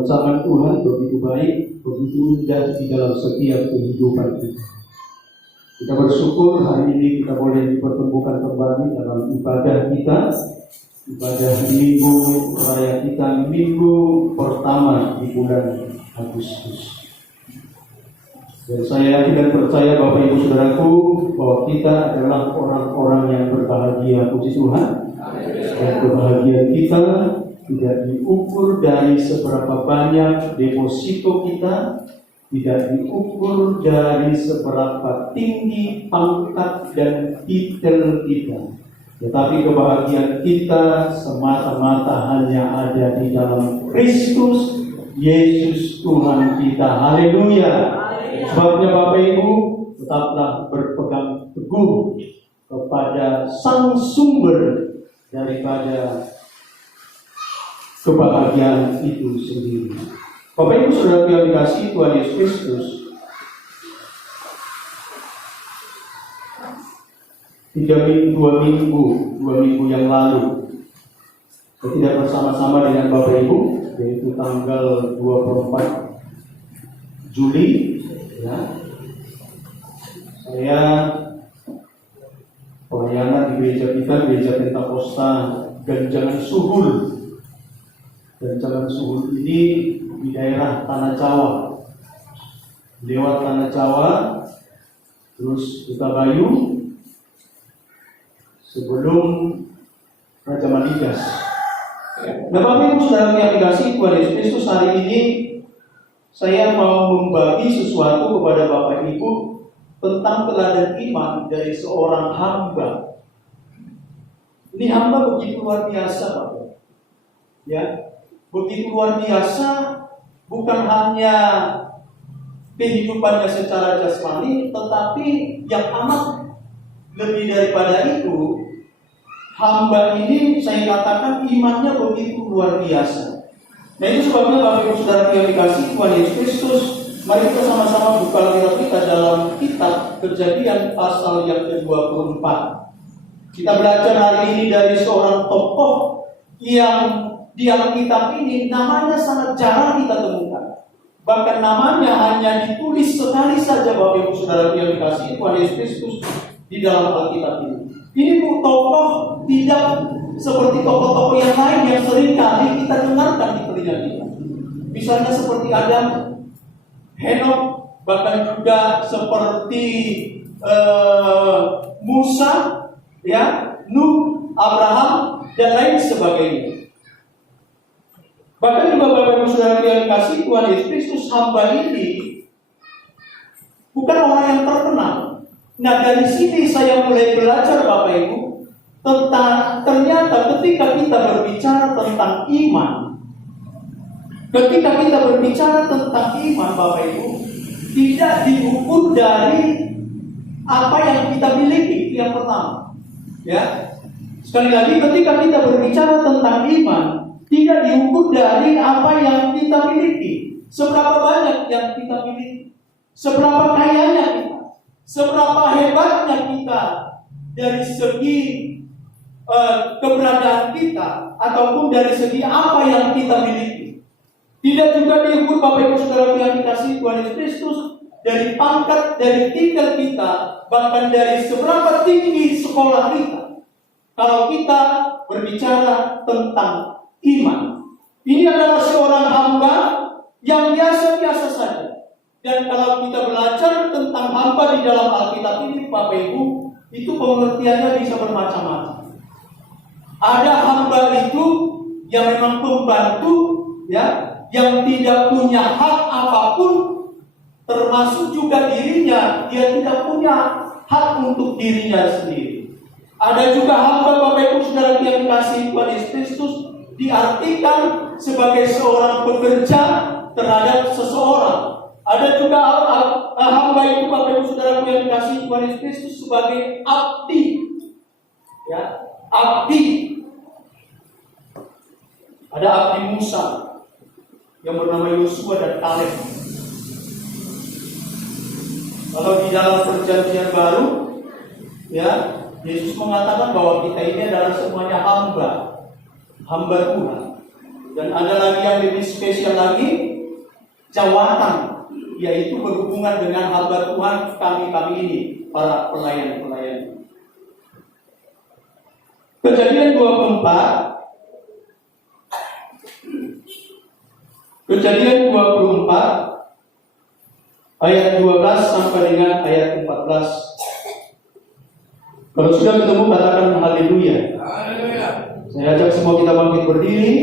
Rancangan Tuhan begitu baik, begitu indah di dalam setiap kehidupan kita. Kita bersyukur hari ini kita boleh dipertemukan kembali dalam ibadah kita, ibadah minggu raya kita, minggu pertama di bulan Agustus. Dan saya yakin dan percaya Bapak Ibu Saudaraku bahwa kita adalah orang-orang yang berbahagia, puji Tuhan. Dan kebahagiaan kita tidak diukur dari seberapa banyak deposito kita, tidak diukur dari seberapa tinggi pangkat dan titel kita, tetapi kebahagiaan kita semata-mata hanya ada di dalam Kristus Yesus Tuhan kita. Haleluya. Sebabnya Bapak Ibu, tetaplah berpegang teguh kepada Sang Sumber daripada kebahagiaan itu sendiri. Bapak Ibu Saudara yang dikasihi Tuhan Yesus Kristus, 2 minggu yang lalu saya tidak bersama-sama dengan Bapak Ibu, yaitu tanggal 24 Juli ya. Saya pelayanan di gereja kita, Gereja Pentakosta Ganjangan Suhul. Ganjangan Suhul ini di daerah Tanah Jawa. Lewat Tanah Jawa, terus Kutabayu, sebelum Raja Manigas. Nah, Bapak Ibu Saudara yang dikasihi Tuhan Yesus Kristus, hari ini saya mau membagi sesuatu kepada Bapak Ibu tentang teladan iman dari seorang hamba. Ini hamba begitu luar biasa, Bapak. Ya, begitu luar biasa, bukan hanya kehidupannya secara jasmani, tetapi yang amat lebih daripada itu, hamba ini saya katakan imannya begitu luar biasa. Nah, itu sebabnya Bapak Ibu Saudara yang dikasihi Tuhan Yesus Kristus, mari kita sama-sama buka Alkitab kita dalam kitab Kejadian pasal yang ke-24. Kita belajar hari ini dari seorang tokoh yang di Alkitab ini namanya sangat jarang kita temukan. Bahkan namanya hanya ditulis sekali saja Bapak Ibu Saudara yang dikasihi Tuhan Yesus Kristus di dalam Alkitab ini. Ini tokoh tidak seperti tokoh-tokoh yang lain yang sering kali kita dengarkan di telinga kita. Misalnya seperti Adam, Henok, bahkan juga seperti Musa, ya, Nuh, Abraham, dan lain sebagainya. Bahkan juga Bapak Ibu Saudara yang dikasihi Tuhan Yesus Kristus, hamba ini bukan orang yang terkenal. Nah, dari sini saya mulai belajar Bapak Ibu tentang ternyata ketika kita berbicara tentang iman, ketika kita berbicara tentang iman Bapak Ibu, tidak diukur dari apa yang kita miliki. Itu yang pertama. Ya. Sekali lagi, ketika kita berbicara tentang iman, tidak diukur dari apa yang kita miliki. Seberapa banyak yang kita miliki, seberapa kayanya kita, seberapa hebatnya kita dari segi keberadaan kita, ataupun dari segi apa yang kita miliki. Tidak juga diukur Bapak Ibu Saudara yang dikasihi Tuhan Yesus Kristus dari pangkat, dari titel kita, bahkan dari seberapa tinggi sekolah kita. Kalau kita berbicara tentang iman, ini adalah seorang hamba yang biasa-biasa saja. Dan kalau kita belajar tentang hamba di dalam Alkitab ini Bapak Ibu, itu pengertiannya bisa bermacam-macam. Ada hamba itu yang memang pembantu, ya, yang tidak punya hak apapun, termasuk juga dirinya, dia tidak punya hak untuk dirinya sendiri. Ada juga hamba Bapak Ibu Saudara yang dikasihi Tuhan Yesus Kristus, diartikan sebagai seorang pekerja terhadap seseorang. Ada juga hamba itu Bapak Ibu Saudara yang dikasihi Tuhan Yesus Kristus sebagai abdi, ya, abdi. Ada abdi Musa yang bernama Yosua dan Kaleb. Kalau di dalam perjanjian baru, ya, Yesus mengatakan bahwa kita ini adalah semuanya hamba Tuhan. Dan ada lagi yang lebih spesial lagi, jawatan, yaitu berhubungan dengan hamba Tuhan kami ini, para pelayan-pelayan. Kejadian 24 ayat 12 sampai dengan ayat 14. Kalau sudah ketemu katakan haleluya. Saya ajak semua kita bangkit berdiri.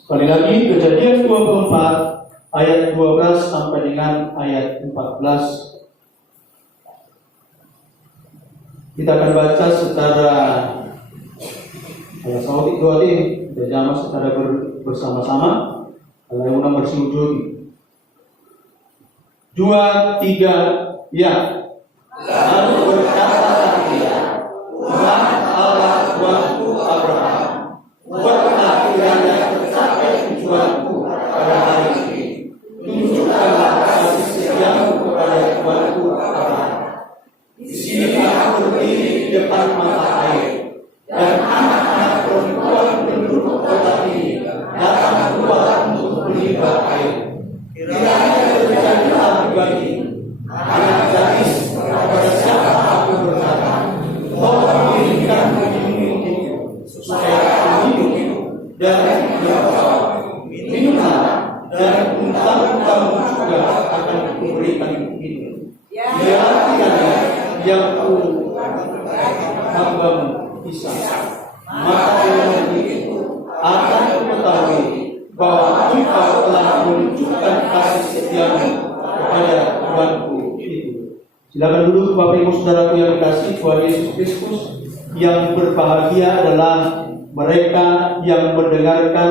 Sekali lagi, Kejadian 24 ayat 12 sampai dengan ayat 14. Kita akan baca secara sautik dua tim, berjamaah secara bersama-sama. Kalau yang undang bersujud. 2, 3, ya. Lalu berkata dia, Tuhan Allah Tuhanku Abraham, buatlah kiranya tercapai tujuanku pada hari ini. Tunjukkanlah kasih setiamu kepada Tuhanku Abraham. Di sini aku berdiri di depan mata air, dan anak-anak perempuan penduduk kota ini datang keluar untuk melihat air. Kiranya terjadilah bagi anak gadis kepada siapa aku berkata, tolong kirimkan minum itu supaya aku minum, dan minumlah, dan unta-untamu juga akan kuberikan minum. Dia kiranya yang ku hambamu bisa, maka dengan itu akan mengetahui bahwa engkau telah menunjukkan kasih setiamu kepada Tuhanku itu. Silakan duduk Bapak Ibu Saudaraku yang dikasihi Tuhan Yesus Kristus. Yang berbahagia adalah mereka yang mendengarkan,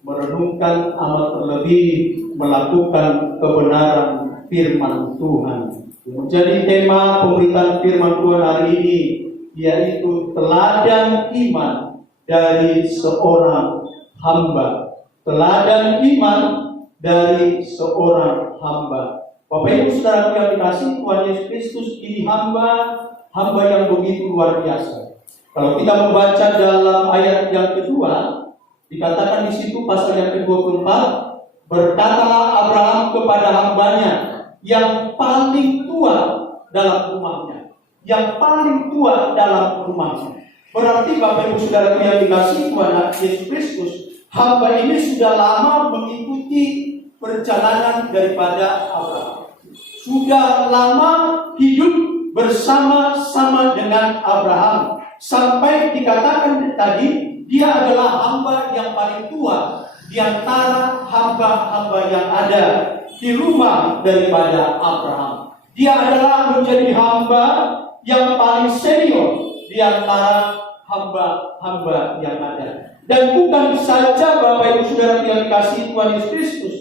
merenungkan, amat terlebih melakukan kebenaran firman Tuhan. Menjadi tema pemberitaan firman Tuhan hari ini yaitu teladan iman dari seorang hamba. Teladan iman dari seorang hamba. Bapak Ibu Saudara yang dikasihi Tuhan Yesus Kristus, ini hamba yang begitu luar biasa. Kalau kita membaca dalam ayat yang kedua, dikatakan di situ pasal yang ke-24, berkatalah Abraham kepada hambanya yang paling tua dalam rumahnya. Yang paling tua dalam rumahnya. Berarti Bapak Ibu Saudara yang dikasihi Tuhan Yesus Kristus, hamba ini sudah lama mengikuti perjalanan daripada Abraham. Sudah lama hidup bersama-sama dengan Abraham. Sampai dikatakan tadi, dia adalah hamba yang paling tua di antara hamba-hamba yang ada di rumah daripada Abraham. Dia adalah menjadi hamba yang paling senior di antara hamba-hamba yang ada. Dan bukan saja Bapak Ibu Saudara yang dikasihi Tuhan Yesus Kristus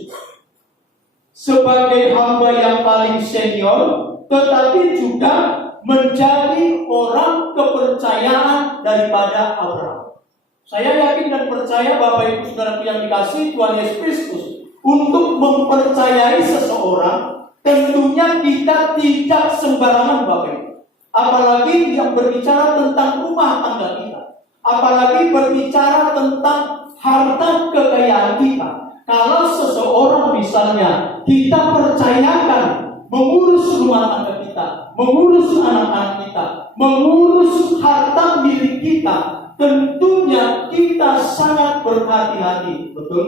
sebagai hamba yang paling senior, tetapi juga menjadi orang kepercayaan daripada Abraham. Saya yakin dan percaya Bapak Ibu Saudara yang dikasihi Tuhan Yesus Kristus, untuk mempercayai seseorang tentunya kita tidak sembarangan Bapak Ibu. Apalagi yang berbicara tentang rumah tangga kita, apalagi berbicara tentang harta kekayaan kita. Kalau seseorang misalnya kita percayakan mengurus rumah tangga kita, mengurus anak-anak kita, mengurus harta milik kita, tentunya kita sangat berhati-hati. Betul?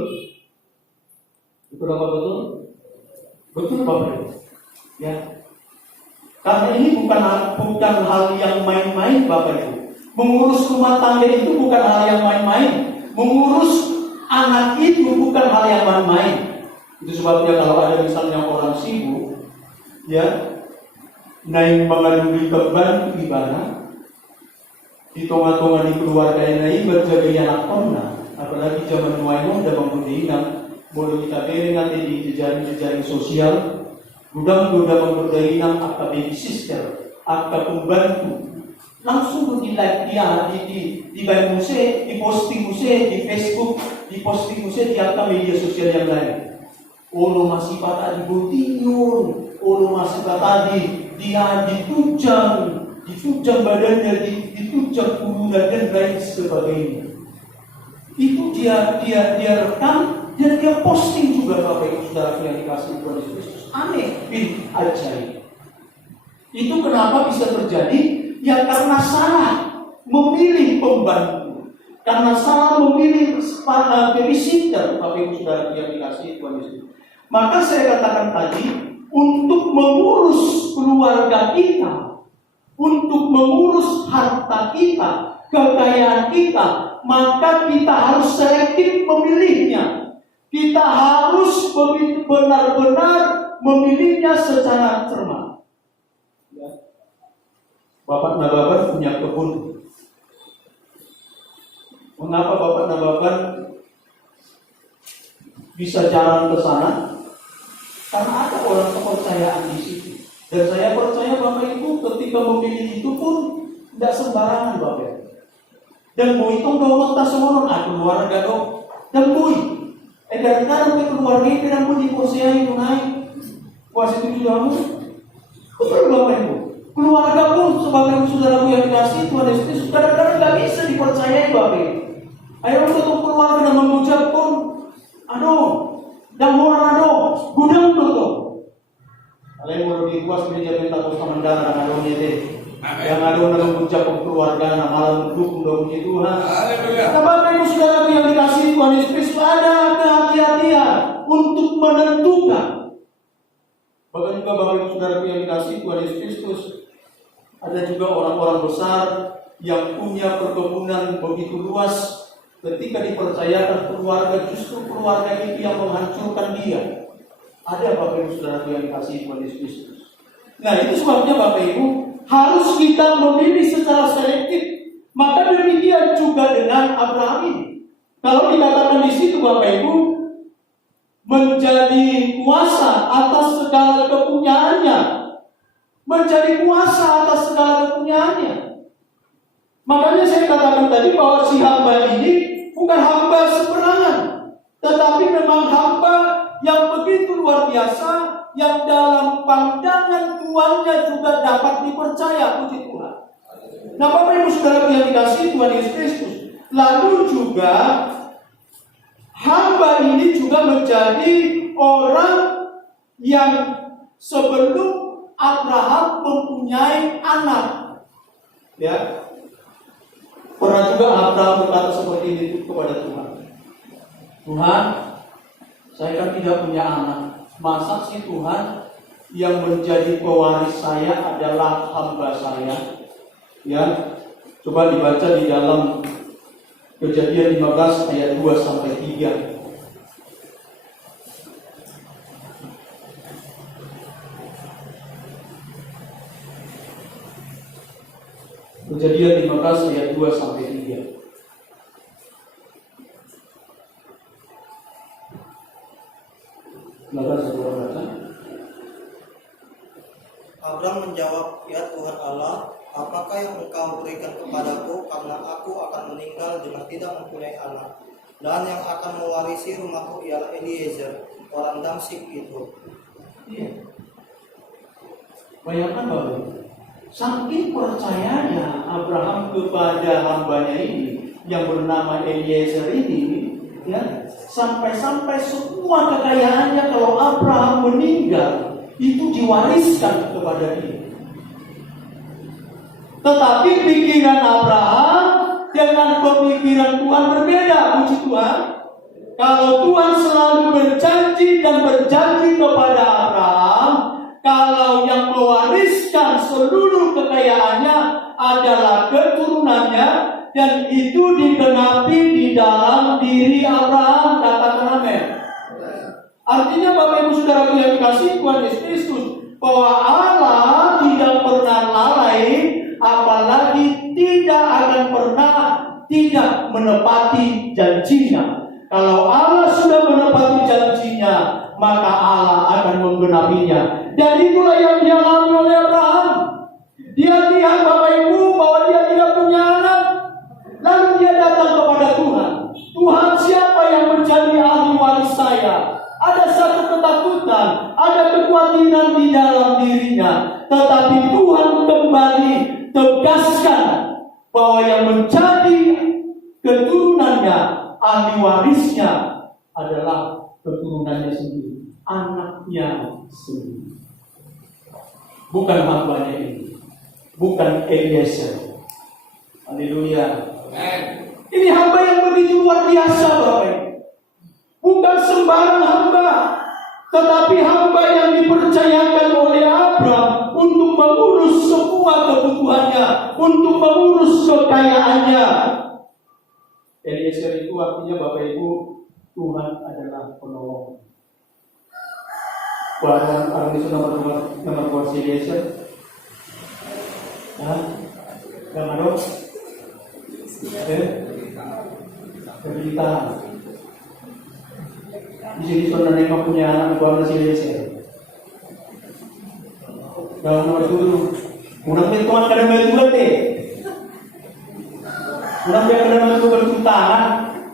Betul apa betul? Betul Bapak Ibu. Ya. Karena ini bukan hal yang main-main Bapak Ibu. Mengurus rumah tangga itu bukan hal yang main-main. Mengurus anak itu bukan hal yang main-main. Itu sebabnya kalau ada misalnya orang sibuk, ya, naik mengalami keban di mana, di tengah-tengah di keluarga ini berjaga anak kona, apalagi zaman nuaimo udah membudina, boleh kita beri nanti di jejaring sosial, gudang-gudang membudina akta baby sister, akta pembantu. Langsung di like dia di bayi muse, di posting muse, di Facebook, di posting muse di akta media sosial yang lain. Olo masih patah di Botinyon, olo masih patah dia ditujang, ditujang badannya, ditujang punggungan dan lain sebagainya. Itu dia rekam dan dia posting juga, Bapak Ibu Saudara yang dikasihi Tuhan Yesus Kristus. Aneh bin ajaib. Itu kenapa bisa terjadi? Ya karena salah memilih pembantu, karena salah memilih babysitter, Bapak Ibu Saudara yang dikasihi Tuhan Yesus. Maka saya katakan tadi, untuk mengurus keluarga kita, untuk mengurus harta kita, kekayaan kita, maka kita harus selektif memilihnya. Kita harus benar-benar memilihnya secara cermat. Ya. Bapak Nababan punya kebun. Mengapa Bapak Nababan bisa jalan ke sana? Karena ada orang kepercayaan di situ. Dan saya percaya Bapak Ibu ketika memilih itu pun tidak sembarangan Bapak. Dan mau itu dong tak semono keluarga dong. Dan boy, kadang-kadang keluarga itu dan pun dipercaya itu naik. Kuasa itu juga mu. Betul Bapak Ibu. Keluarga pun sebagai saudara yang dikasih Tuhan Yesus kadang-kadang tidak bisa dipercayai Bapak Ibu. Ayo untuk keluarga dan mengucap pun, aduh, dan orang aduh, gudang tuh. Kalian mau lebih puas meja minta kos komandan dan aduhnya deh. Yang ada dalam ucapan keluarga, malam mendukung dalam puji Tuhan. Bapak Ibu Saudara yang dikasihi Tuhan Yesus Kristus, ada kehati-hatian untuk menentukan. Bahkan juga Bapak Ibu Saudara yang dikasihi Tuhan Yesus Kristus, ada juga orang-orang besar yang punya perkebunan begitu luas. Ketika dipercayakan keluarga, justru keluarga itu yang menghancurkan dia. Ada Bapak Ibu Saudara yang dikasihi Tuhan Yesus Kristus. Nah itu sebabnya Bapak Ibu harus kita memilih secara selektif. Maka demikian juga dengan Abraham ini. Kalau dikatakan di situ Bapak Ibu, menjadi kuasa atas segala kepunyaannya, menjadi kuasa atas segala kepunyaannya. Makanya saya katakan tadi bahwa si hamba ini bukan hamba sembarangan, tetapi memang hamba yang begitu luar biasa, yang dalam pandangan tuannya juga dapat dipercaya, puji Tuhan. Nah Bapak Ibu Saudara yang dikasihi Tuhan Yesus Kristus, lalu juga hamba ini juga menjadi orang yang sebelum Abraham mempunyai anak, ya. Pernah juga Abraham berkata seperti ini kepada Tuhan. Tuhan, saya kan tidak punya anak. Masa sih Tuhan yang menjadi pewaris saya adalah hamba saya? Ya, coba dibaca di dalam Kejadian 15 ayat 2 sampai 3. Kejadian 15 ayat 2 sampai 3. Abraham menjawab, "Ya Tuhan Allah, apakah yang Engkau berikan kepadaku karena aku akan meninggal dengan tidak mempunyai anak? Dan yang akan mewarisi rumahku ialah Eliezer, orang Damsyik itu." Iya. Bayangkan Bapak, saking percayanya Abraham kepada hambanya ini yang bernama Eliezer ini, ya, sampai-sampai semua kekayaannya kalau Abraham meninggal itu diwariskan kepada dia. Tetapi pikiran Abraham dengan pemikiran Tuhan berbeda, puji Tuhan. Kalau Tuhan selalu berjanji dan berjanji kepada Abraham, kalau yang mewariskan seluruh kekayaannya adalah keturunannya, dan itu digenapi di dalam diri Abraham, katakan amin. Artinya Bapak Ibu Saudara yang dikasihi Tuhan Yesus Kristus, bahwa Allah tidak pernah lalai, apalagi tidak akan pernah tidak menepati janjinya. Kalau Allah sudah menepati janjinya, maka Allah akan menggenapinya. Dan itulah yang dialami oleh Abraham. Dia lihat Bapak Ibu bahwa dia tidak punya anak, lalu dia datang kepada Tuhan. Tuhan, siapa yang menjadi ahli waris saya? Ada satu ketakutan, ada kekhawatiran di dalam dirinya. Tetapi Tuhan kembali ditegaskan bahwa yang menjadi keturunannya, ahli warisnya adalah keturunannya sendiri, anaknya sendiri. Bukan hambanya ini, bukan Eliezer. Haleluya. Ini hamba yang begitu luar biasa, Bapak Ibu. Bukan sembarang hamba, tetapi hamba yang dipercayakan oleh Abraham untuk mengurus semua kebutuhannya, untuk mengurus kekayaannya. Eliezer itu artinya, Bapak Ibu, Tuhan adalah penolong. Barang itu nomor 2 si Eliezer. Yang mana? Penderitaan. Di sini saudara Nema punya anak keluarga si Eliezer. Dalam nomor dulu, kurang Tuhan kadang betul deh. Kurang dia kadang betul bertuntangan.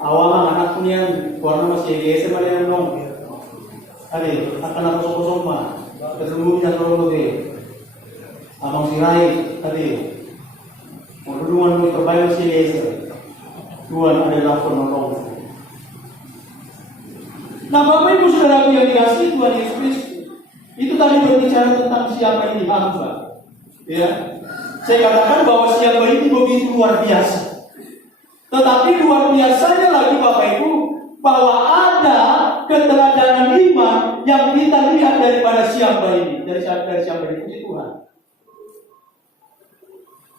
Awal anak punya keluarga masih Eliezer malah nong. Ade, akan aku kosong mah. Keseluruhnya selalu deh. Abang sirai tadi. Modulan itu terbaik si Eliezer. Tuhan adalah penolong. Nah, Bapak Ibu Saudara yang dikasihi Tuhan Yesus Kristus, itu tadi berbicara tentang siapa ini hamba. Ya, saya katakan bahwa siapa ini begitu luar biasa. Tetapi luar biasanya lagi, Bapak Ibu, bahwa ada keteladanan iman yang kita lihat daripada siapa ini, dari siapa ini, puji Tuhan.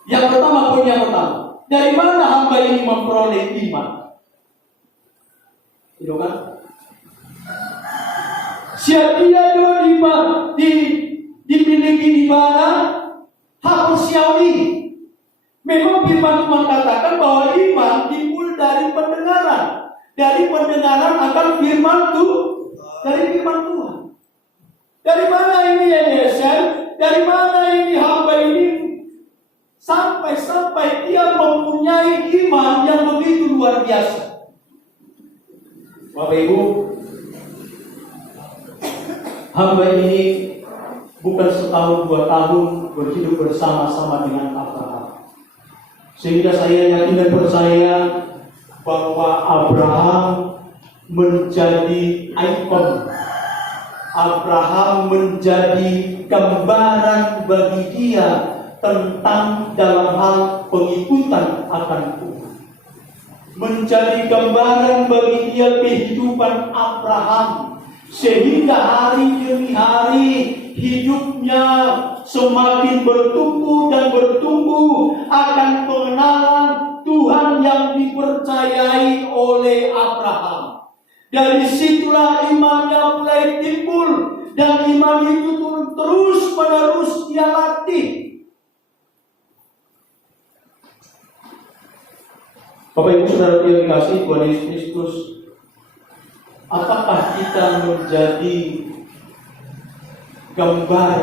Yang pertama, poin yang pertama, dari mana hamba ini memperoleh iman? Itu kan? Siapa dia dimiliki di mana? Hapusiawi. Memang firman Tuhan katakan bahwa iman timbul dari pendengaran. Dari pendengaran akan firman Tuhan. Dari firman Tuhan. Dari mana ini Eliezer? Dari mana ini hamba ini? Sampai dia mempunyai iman yang begitu luar biasa. Bapak Ibu, hamba ini bukan setahun 2 tahun berhidup bersama-sama dengan Abraham. Sehingga saya yakin dan percaya bahwa Abraham menjadi ikon. Abraham menjadi gambaran bagi dia tentang dalam hal pengikutan akan Tuhan. Menjadi gambaran bagi dia kehidupan Abraham. Sehingga hari demi hari hidupnya semakin bertumbuh dan bertumbuh akan pengenalan Tuhan yang dipercayai oleh Abraham. Dari situlah imannya mulai timbul dan iman itu terus menerus dia latih. Bapak Ibu Saudara yang dikasihi Tuhan Yesus Kristus, apakah kita menjadi gambar,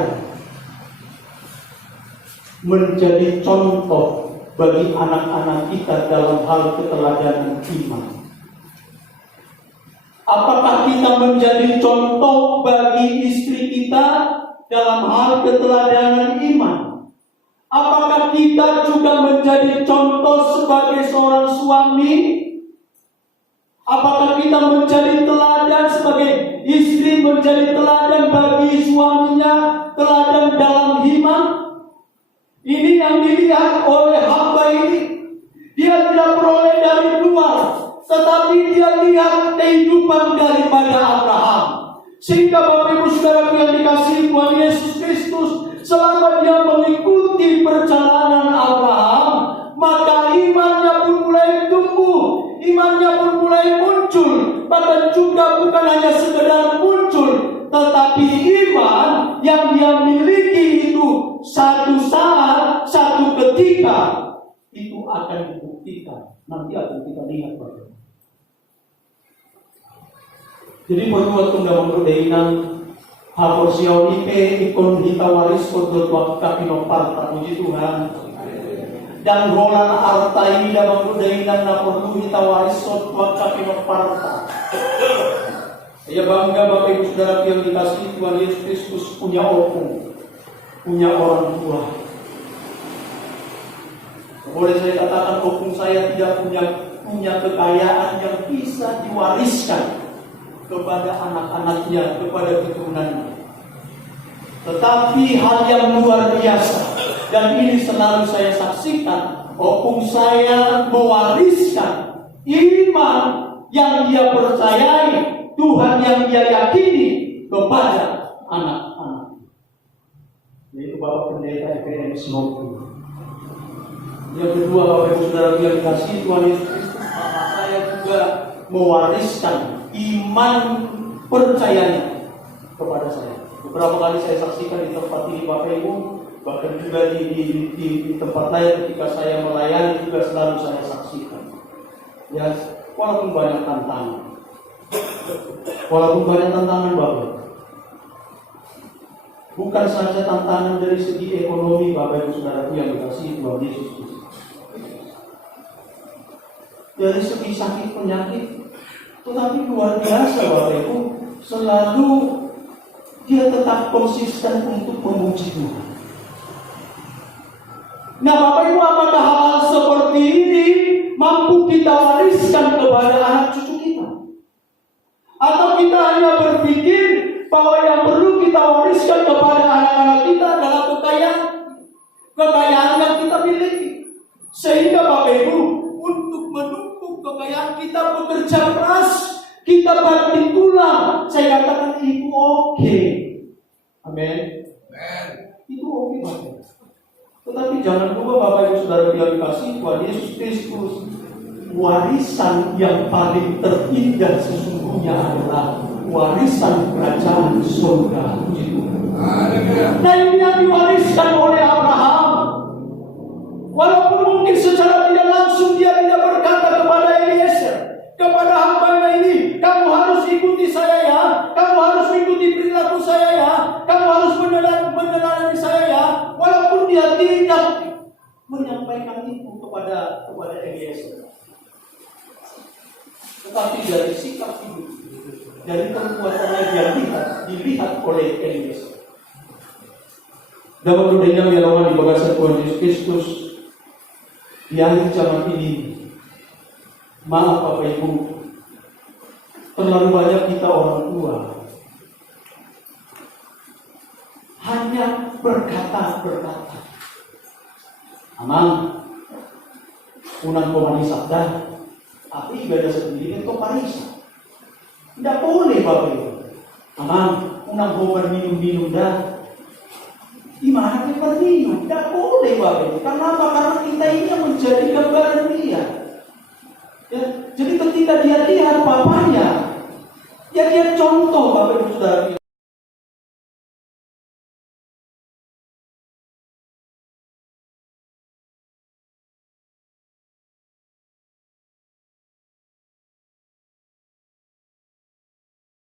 menjadi contoh bagi anak-anak kita dalam hal keteladanan iman? Apakah kita menjadi contoh bagi istri kita dalam hal keteladanan iman? Apakah kita juga menjadi contoh sebagai seorang suami? Apakah kita menjadi teladan sebagai istri, menjadi teladan bagi suaminya, teladan dalam iman? Ini yang dilihat oleh hamba ini. Dia tidak peroleh dari luar, tetapi dia lihat kehidupan daripada Abraham. Sehingga Bapak Ibu Saudara yang dikasihi Tuhan Yesus Kristus, selama dia mengikuti perjalanan Abraham, maka imannya pun mulai tumbuh, imannya pun mulai muncul. Bahkan juga bukan hanya sekedar muncul, tetapi iman yang dia miliki itu satu saat, satu ketika itu akan dibuktikan. Nanti akan kita lihat, Bapak. Jadi menurut undang-undang dainan haporsiau ipe ikon hita waris kodot waktu parta, puji Tuhan. Dan rolan arta ini dalam dainan na perlu hita waris kodot waktu parta. Saya bangga Bapak Ibu Saudara yang dikasihi Tuhan Yesus Kristus punya opung, punya orang tua. Boleh saya katakan opung saya tidak punya kekayaan yang bisa diwariskan kepada anak-anaknya, kepada keturunannya. Tetapi hal yang luar biasa, dan ini selalu saya saksikan, opung saya mewariskan iman yang dia percayai, Tuhan yang dia yakini kepada anak-anak. Yaitu Bapak Pendeta EPM Snowy. Yang kedua, Bapak Ibu Saudara yang dikasihi Tuhan Yesus Kristus, maka saya juga mewariskan iman percayanya kepada saya. Beberapa kali saya saksikan di tempat ini Bapak Ibu, bahkan juga di tempat lain ketika saya melayani juga selalu saya saksikan. Ya, walaupun banyak tantangan, Bapak. Bukan saja tantangan dari segi ekonomi, Bapak Ibu Saudara yang dikasihi Tuhan Yesus Kristus. Dari segi sakit penyakit, tetapi luar biasa Bapak Ibu, selalu dia tetap konsisten untuk memuji Tuhan. Nah Bapak Ibu, apakah hal seperti ini mampu kita wariskan kepada anak cucu kita? Atau kita hanya berpikir bahwa yang perlu kita wariskan kepada anak-anak kita adalah kekayaan yang kita miliki? Sehingga Bapak Ibu, untuk menumpuk kekayaan kita bekerja keras, kita banting tulang. Saya katakan itu oke. Amin. Itu oke Bapak. Tetapi jangan lupa Bapak Ibu Saudara yang dikasihi Tuhan Yesus Kristus, warisan yang paling terindah sesungguhnya adalah warisan kerajaan surga. Nah ini yang diwariskan oleh Abraham. Walaupun mungkin secara tidak langsung dia tidak berkata kepada Eliezer, kepada hambanya ini, kamu harus ikuti saya ya, kamu harus ikuti perilaku saya ya, kamu harus meneladani saya ya. Walaupun dia tidak menyampaikan itu kepada Eliezer, tetapi dari sikap hidup, dari perbuatannya dia dilihat oleh Eliezer. Dapat budaya biarlah di bagasan Tuhan Yesus Kristus di akhir zaman ini. Maaf Bapak Ibu, terlalu banyak kita orang tua hanya berkata-berkata. Amang, unang komani sabda, tapi ibadah sendiri itu parisa. Tidak boleh Bapak Ibu. Amang, unang komani minum-minum dah. Gimana kita minum? Tidak boleh Bapak Ibu. Kenapa? Karena kita ini yang menjadi gambaran dia. Ya, jadi ketika dia lihat bapaknya, ya dia contoh Bapak Ibu Saudara.